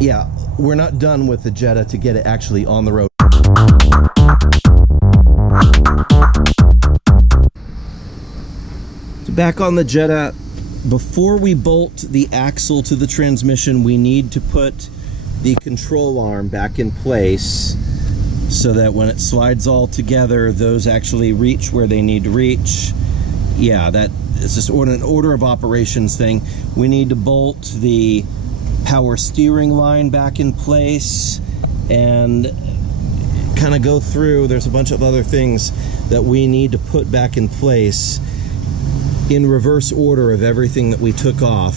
yeah, we're not done with the Jetta to get it actually on the road. So back on the Jetta, before we bolt the axle to the transmission, we need to put the control arm back in place so that when it slides all together, those actually reach where they need to reach. Yeah, that is just an order of operations thing. We need to bolt the power steering line back in place and kind of go through. There's a bunch of other things that we need to put back in place in reverse order of everything that we took off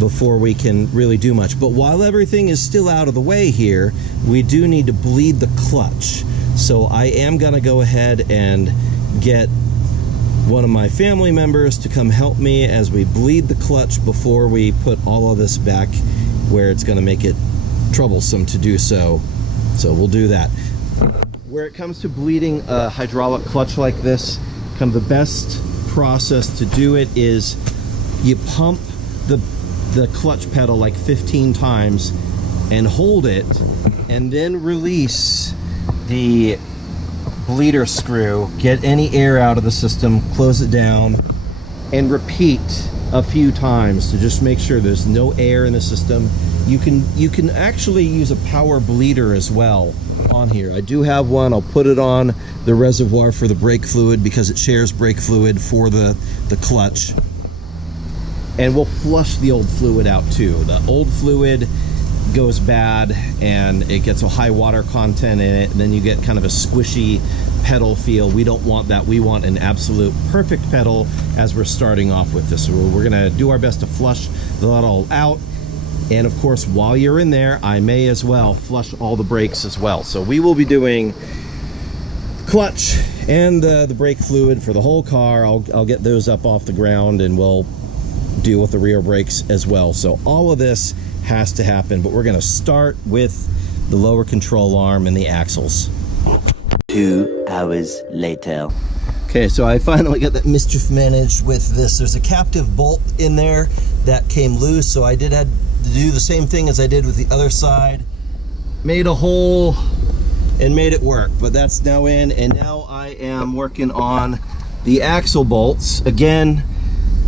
before we can really do much. But while everything is still out of the way here, we do need to bleed the clutch. So I am gonna go ahead and get one of my family members to come help me as we bleed the clutch before we put all of this back where it's gonna make it troublesome to do so. So we'll do that. Where it comes to bleeding a hydraulic clutch like this, kind of the best process to do it is you pump the clutch pedal like 15 times and hold it, and then release the bleeder screw, get any air out of the system, close it down, and repeat a few times to just make sure there's no air in the system. You can actually use a power bleeder as well on here. I do have one. I'll put it on the reservoir for the brake fluid because it shares brake fluid for the clutch. And we'll flush the old fluid out too. The old fluid goes bad and it gets a high water content in it, and then you get kind of a squishy pedal feel. We don't want that. We want an absolute perfect pedal as we're starting off with this. So we're gonna do our best to flush that all out. And of course, while you're in there, I may as well flush all the brakes as well. So we will be doing clutch and the brake fluid for the whole car. I'll get those up off the ground and we'll deal with the rear brakes as well. So all of this has to happen, but we're gonna start with the lower control arm and the axles. 2 hours later. Okay, so I finally got that mischief managed with this. There's a captive bolt in there that came loose, so I had to do the same thing as I did with the other side. Made a hole and made it work, but that's now in, and now I am working on the axle bolts. Again,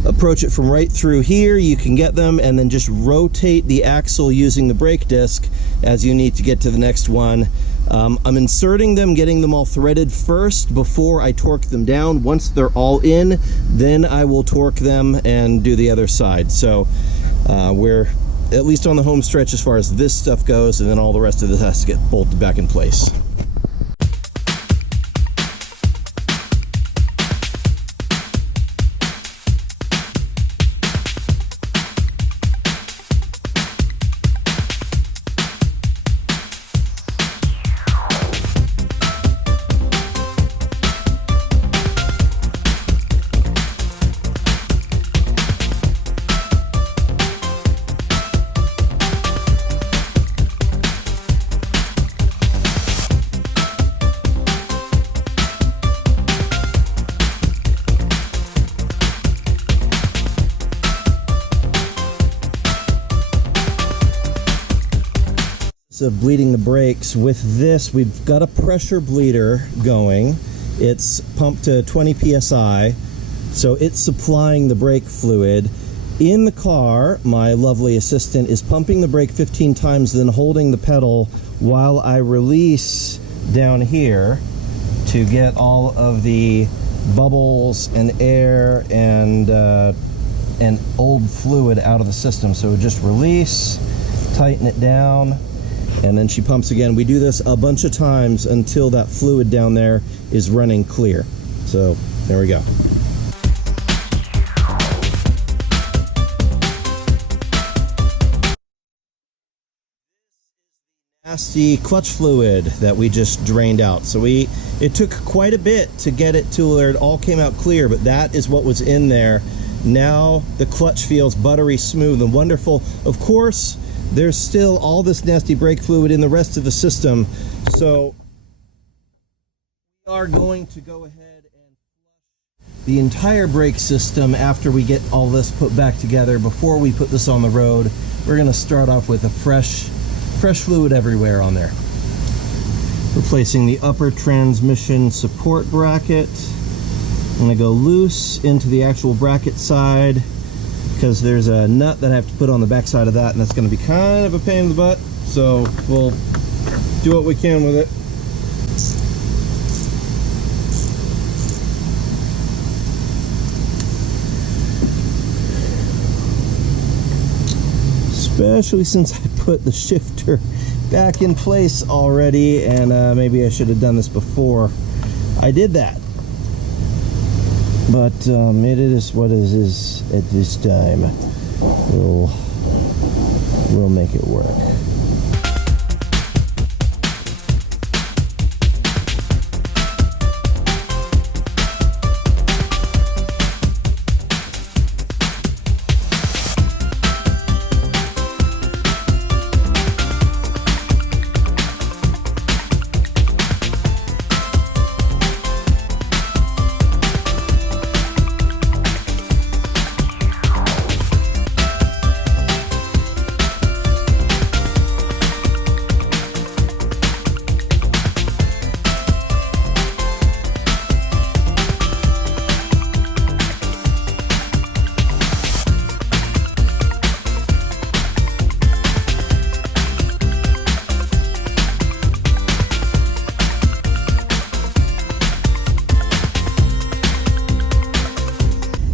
approach it from right through here. You can get them and then just rotate the axle using the brake disc as you need to get to the next one. I'm inserting them, getting them all threaded first before I torque them down. Once they're all in, then I will torque them and do the other side. So we're at least on the home stretch as far as this stuff goes, and then all the rest of this has to get bolted back in place. Of bleeding the brakes. With this, we've got a pressure bleeder going. It's pumped to 20 psi, so it's supplying the brake fluid. In the car, my lovely assistant is pumping the brake 15 times, then holding the pedal while I release down here to get all of the bubbles and air and old fluid out of the system. So just release, tighten it down, and then she pumps again. We do this a bunch of times until that fluid down there is running clear. So there we go. Nasty clutch fluid that we just drained out. So it took quite a bit to get it to where it all came out clear, but that is what was in there. Now the clutch feels buttery smooth and wonderful. Of course, there's still all this nasty brake fluid in the rest of the system, so we are going to go ahead and flush the entire brake system after we get all this put back together. Before we put this on the road, we're going to start off with a fresh fresh fluid everywhere on there. Replacing the upper transmission support bracket. I'm going to go loose into the actual bracket side because there's a nut that I have to put on the back side of that, and that's going to be kind of a pain in the butt. So we'll do what we can with it. Especially since I put the shifter back in place already, and maybe I should have done this before I did that. But it is what it is at this time. We'll make it work.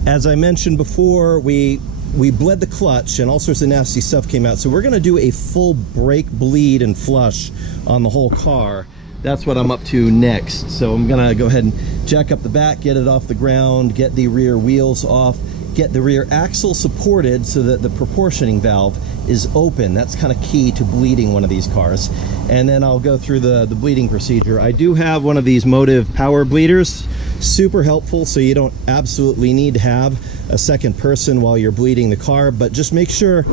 As I mentioned before, we bled the clutch and all sorts of nasty stuff came out. So we're gonna do a full brake bleed and flush on the whole car. That's what I'm up to next. So I'm gonna go ahead and jack up the back, get it off the ground, get the rear wheels off, get the rear axle supported so that the proportioning valve is open. That's kind of key to bleeding one of these cars. And then I'll go through the bleeding procedure. I do have one of these Motive power bleeders. Super helpful, so you don't absolutely need to have a second person while you're bleeding the car, but just make sure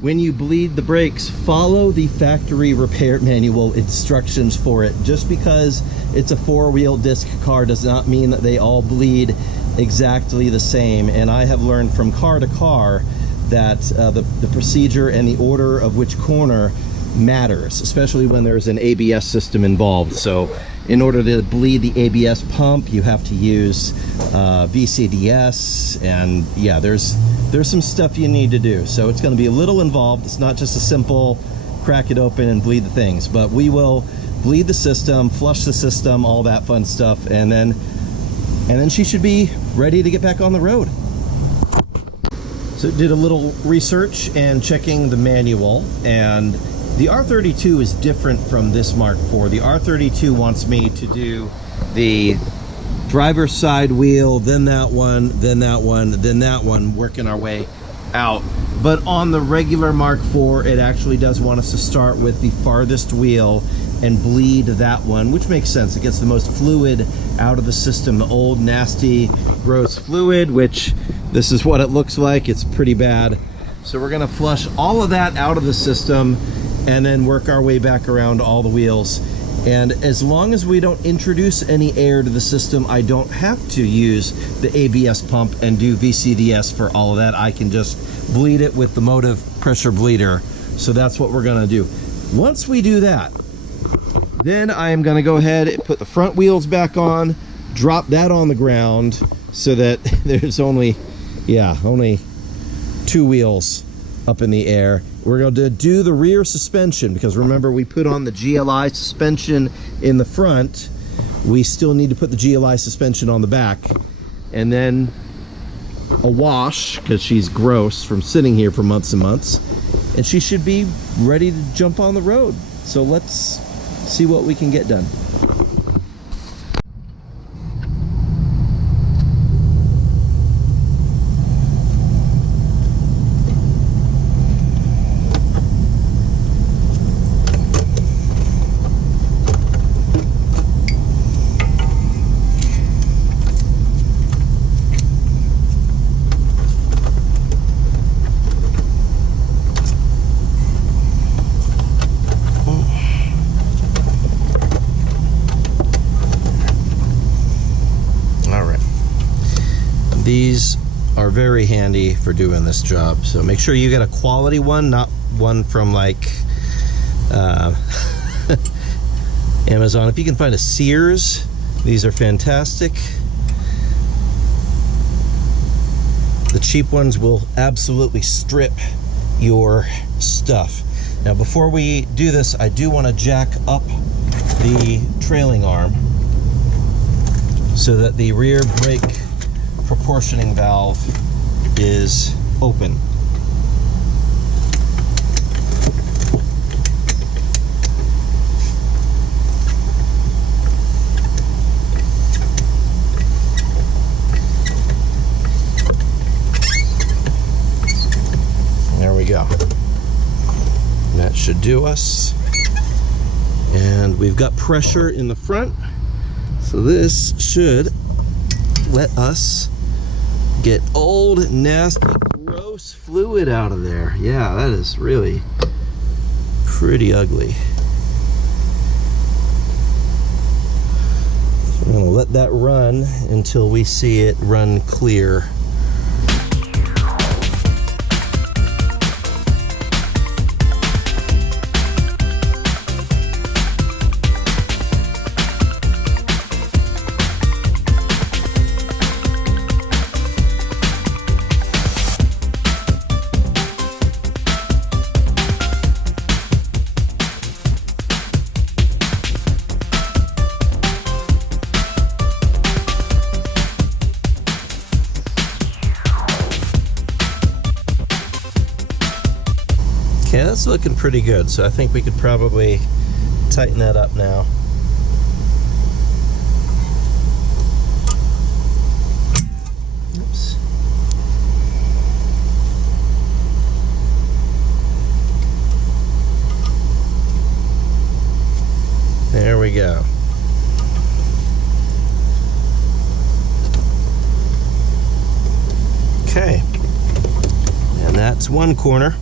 when you bleed the brakes, follow the factory repair manual instructions for it. Just because it's a four-wheel disc car does not mean that they all bleed exactly the same. And I have learned from car to car that the procedure and the order of which corner matters, especially when there's an ABS system involved. So in order to bleed the ABS pump, you have to use VCDS, and yeah, there's some stuff you need to do. So it's going to be a little involved. It's not just a simple crack it open and bleed the things, but we will bleed the system, flush the system, all that fun stuff, and then she should be ready to get back on the road. So did a little research and checking the manual, and the R32 is different from this Mark IV. The R32 wants me to do the driver's side wheel, then that one, then that one, then that one, working our way out. But on the regular Mark IV, it actually does want us to start with the farthest wheel and bleed that one, which makes sense. It gets the most fluid out of the system, the old, nasty, gross fluid, which this is what it looks like. It's pretty bad. So we're gonna flush all of that out of the system and then work our way back around all the wheels. And as long as we don't introduce any air to the system, I don't have to use the ABS pump and do VCDS for all of that. I can just bleed it with the Motive pressure bleeder. So that's what we're gonna do. Once we do that, then I am gonna go ahead and put the front wheels back on, drop that on the ground so that there's only two wheels up in the air. We're going to do the rear suspension because remember we put on the GLI suspension in the front. We still need to put the GLI suspension on the back, and then a wash because she's gross from sitting here for months and months, and she should be ready to jump on the road. So let's see what we can get done. These are very handy for doing this job, so make sure you get a quality one, not one from like Amazon. If you can find a Sears, these are fantastic. The cheap ones will absolutely strip your stuff. Now before we do this, I do want to jack up the trailing arm so that the rear brake proportioning valve is open. There we go. That should do us. And we've got pressure in the front, so this should let us get old, nasty, gross fluid out of there. Yeah, that is really pretty ugly. So I'm gonna let that run until we see it run clear. Okay, that's looking pretty good, so I think we could probably tighten that up now. Oops. There we go. Okay, and that's one corner.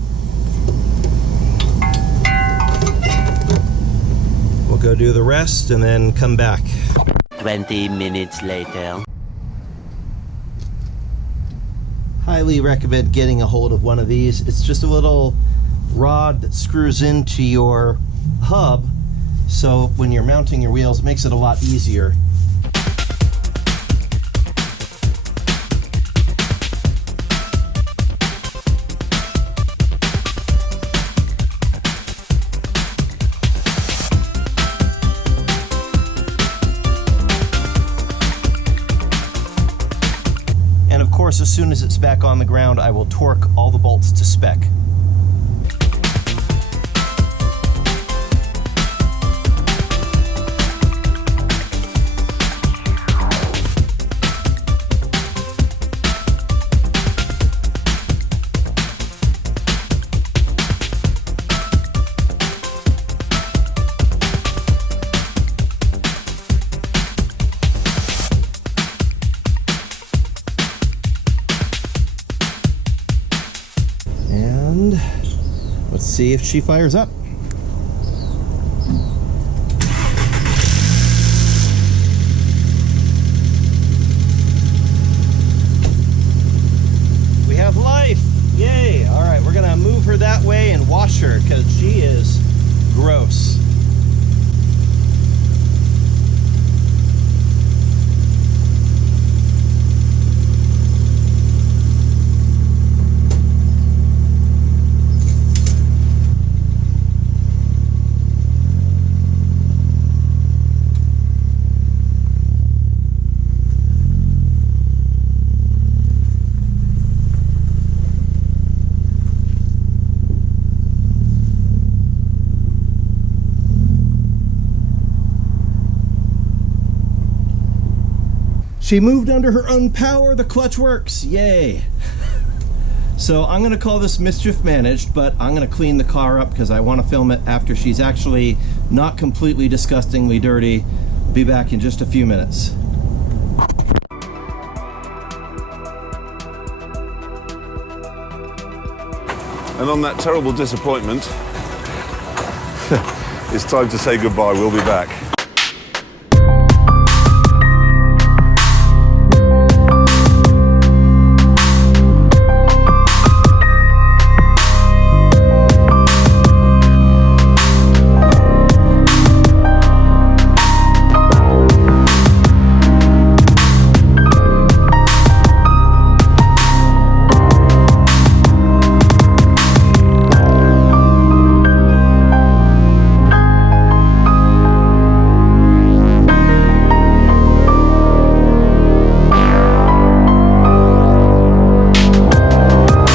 We'll go do the rest and then come back. 20 minutes later. Highly recommend getting a hold of one of these. It's just a little rod that screws into your hub, so when you're mounting your wheels, it makes it a lot easier. And of course, as soon as it's back on the ground, I will torque all the bolts to spec. Let's see if she fires up. We have life! Yay! All right, we're gonna move her that way and wash her because she is gross. She moved under her own power. The clutch works. Yay. So I'm going to call this mischief managed, but I'm going to clean the car up because I want to film it after she's actually not completely disgustingly dirty. Be back in just a few minutes. And on that terrible disappointment, it's time to say goodbye. We'll be back.